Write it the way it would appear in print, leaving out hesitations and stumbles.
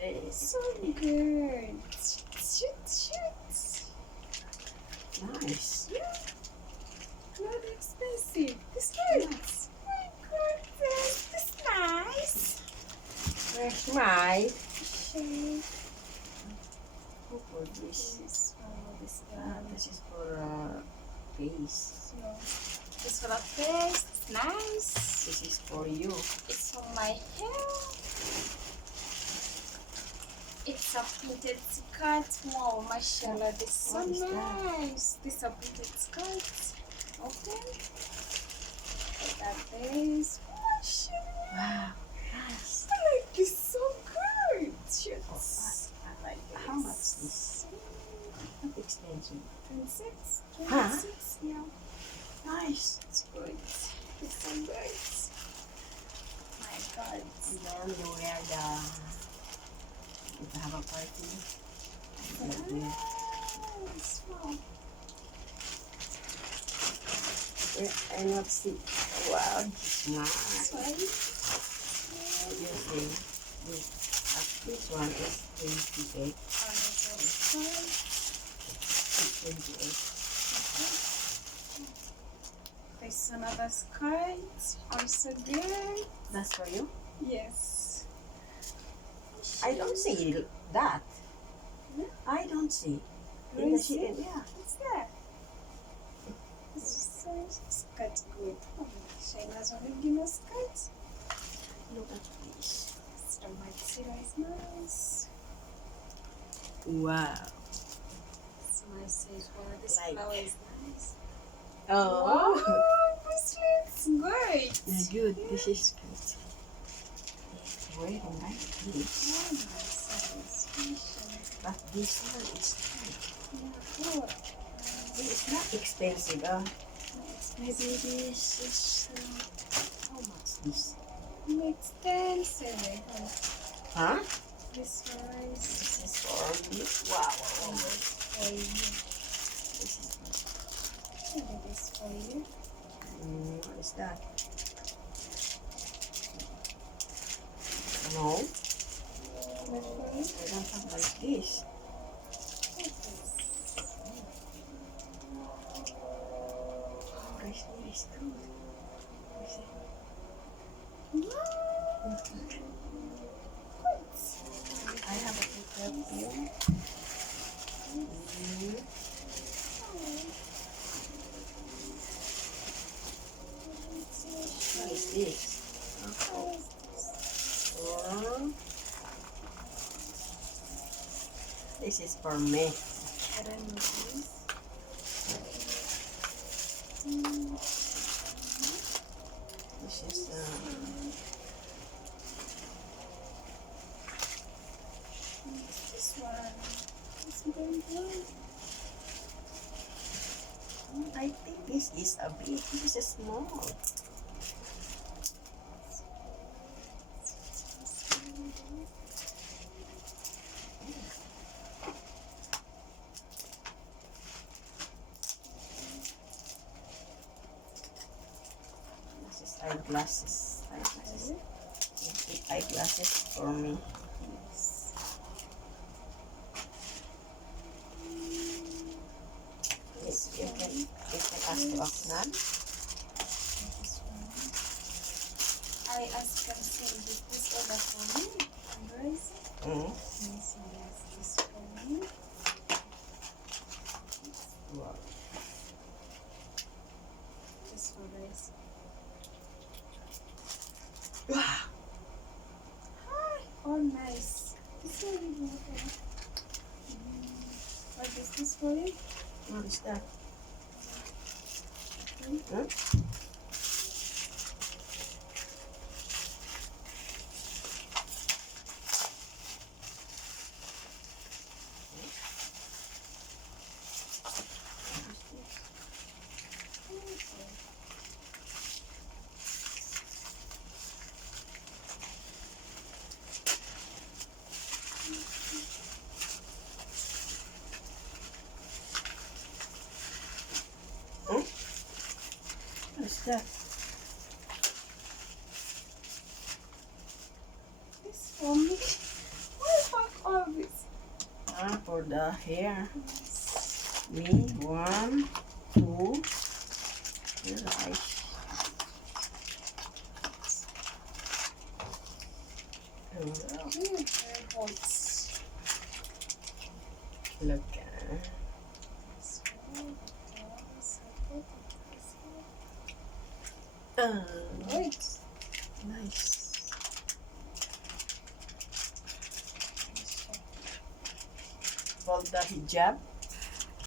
this? So good. Shoot. Nice. Yeah. Not expensive. This hurts. My goodness. This nice. Where's my? Shade. Who for this? This one. This This is for face. So, this for the face. It's nice. This is for you. It's for my hair. It's a printed skirt. Wow, mashallah, this is so What is that? nice. This is a printed skirt. Open. Look at this. Mashallah. Wow. Nice. I like this so good. Yes. I like this. How much is this? Not expensive. 26. Huh? 26. Yeah. Nice. It's good. It's so good. My God. And then you wear if you have a party. You wear. Nice. Wow. And what's the wow, nice. This one is 28. 28. There's another skirt. Also good. That's for you? Yes. I don't see that. Hmm? I don't see. Where In the is it? sheet, yeah. What's that? It's so skirt good. Oh, Shayna's original skirt. Look at this. The material is nice. Wow. It's nice as well. This Like- flower is nice. Oh. Wow, this looks good. It's good. This is good. Very nice. This. Oh, nice. But this one is good. Yeah, good. It's not expensive. It's Maybe this is how much this? makes 10 7. Huh? This one is This is for me. Wow. for you. This is Maybe this for you. what is that? No, What for you? I don't have like this. Oh, this is good. Is it? I have a perfume. What is this? Oh. This is for me. I don't know this. This is This one. It's very good. I think this is a big. This is small. This is eyeglasses. Eyeglasses for me. Yes, you can ask to Aknan. I asked them to send this order for me. Where is it? Yes, this for me. Wow. This for this. Wow. Hi. Oh, nice. This one is okay. What is this for you? What is that? Hmm? Huh? What is that? This for me. Why for the hair. Yes. Me, 1, 2. Right. Very hot. Look. So, Wait. Wait. Nice. Fold the hijab.